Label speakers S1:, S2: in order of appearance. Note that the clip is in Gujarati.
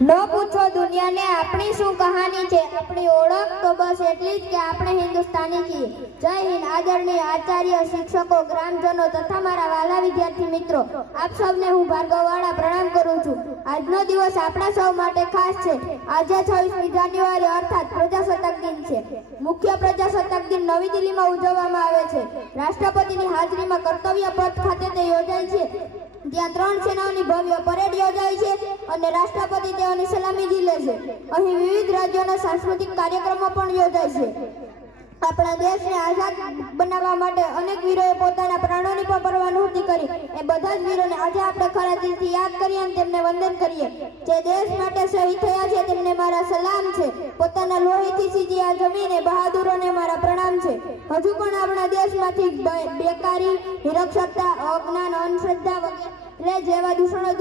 S1: ન પૂછો દુનિયાને આપણી શું કહાની છે? આપણી ઓળખ તો બસ એટલી જ કે આપણે હિન્દુસ્તાની છીએ. જય હિન્દ. આદરણીય આચાર્ય, શિક્ષકો, ગ્રામજનો તથા મારા વાલા વિદ્યાર્થી મિત્રો, આપ સૌને હું ભાર્ગવવાળા પ્રણામ કરું છું. આજનો દિવસ આપણા સૌ માટે ખાસ છે. આજે છવ્વીસમી જાન્યુઆરી, અર્થાત પ્રજાસત્તાક દિન છે. મુખ્ય પ્રજાસત્તાક દિન નવી દિલ્હીમાં ઉજવવામાં આવે છે. રાષ્ટ્રપતિની હાજરીમાં કર્તવ્ય પથ ખાતે તે યોજાય છે. ત્યાં ત્રણ સેનાઓની ભવ્ય પરેડ યોજાય છે અને રાષ્ટ્રપતિ તેઓની સલામી ઝીલે છે. અહીં વિવિધ રાજ્યોના સાંસ્કૃતિક કાર્યક્રમો પણ યોજાય છે. આપણા દેશને આઝાદ બનાવવા માટે અનેક વીરોએ પોતાના પ્રાણોની પણ પરવાનહુતિ કરી. એ બધા જ વીરોને આજે આપણે ખરા દિલથી યાદ કરીએ અને તેમને વંદન કરીએ. જે દેશ માટે શહીદ થયા છે તેમને મારા સલામ છે. પોતાના લોહીથી સીધી આ જમીને બહાદુરોને મારા પ્રણામ છે. હજુ પણ આપણા દેશમાંથી બેકારી, નિરક્ષરતા, અજ્ઞાન, અંધશ્રદ્ધા વગેરે જેવા દૂષણો